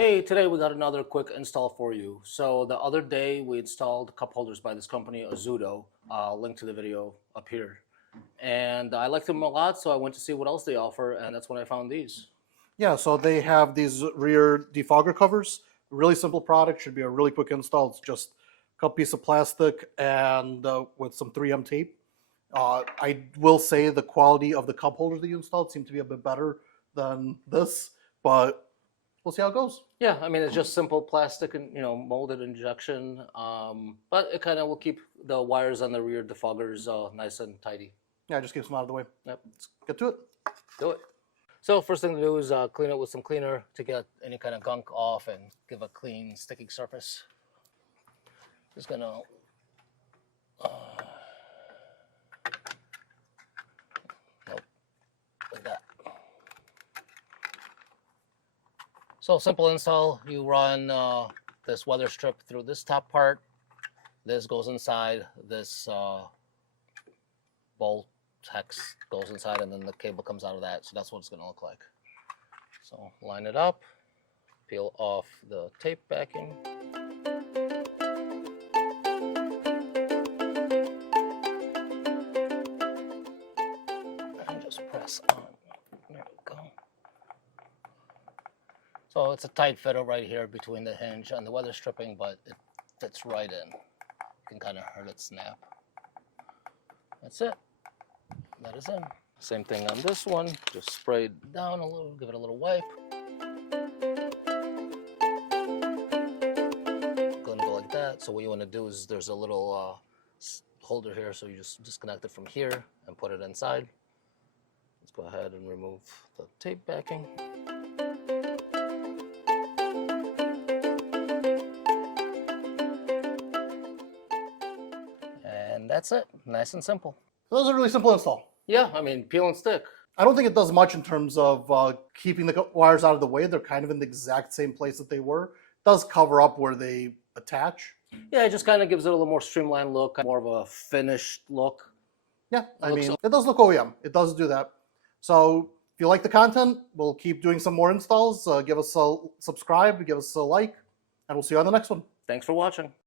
Hey, today we got another quick install for you. So the other day we installed cup holders by this company, AZUTO. Link to the video up here. And I liked them a lot, so I went to see what else they offer, and that's when I found these. Yeah, so they have these rear defogger covers. Really simple product, should be a really quick install. It's just a couple piece of plastic and with some 3M tape. I will say the quality of the cup holders that you installed seem to be a bit better than this, but we'll see how it goes. Yeah, I mean, it's just simple plastic and, molded injection, but it kind of will keep the wires on the rear defoggers nice and tidy. Yeah, just keeps them out of the way. Yep. Let's get to it. Do it. So first thing to do is clean it with some cleaner to get any kind of gunk off and give a clean, sticky surface. Just gonna nope, like that. So simple install. You run this weather strip through this top part. This goes inside. This bolt hex goes inside, and then the cable comes out of that. So that's what it's going to look like. So line it up, peel off the tape backing. And just press on. There we go. So it's a tight fit right here between the hinge and the weather stripping, but it fits right in. You can kind of hear it snap. That's it. That is in. Same thing on this one. Just spray it down a little, give it a little wipe. Gonna go like that. So what you want to do is there's a little holder here, so you just disconnect it from here and put it inside. Let's go ahead and remove the tape backing. And that's it. Nice and simple. So that was a really simple install. Yeah, I mean, peel and stick. I don't think it does much in terms of keeping the wires out of the way. They're kind of in the exact same place that they were. It does cover up where they attach. Yeah, it just kind of gives it a little more streamlined look, more of a finished look. Yeah, I mean, it does look OEM. It does do that. So if you like the content, we'll keep doing some more installs. Give us a subscribe, give us a like, and we'll see you on the next one. Thanks for watching.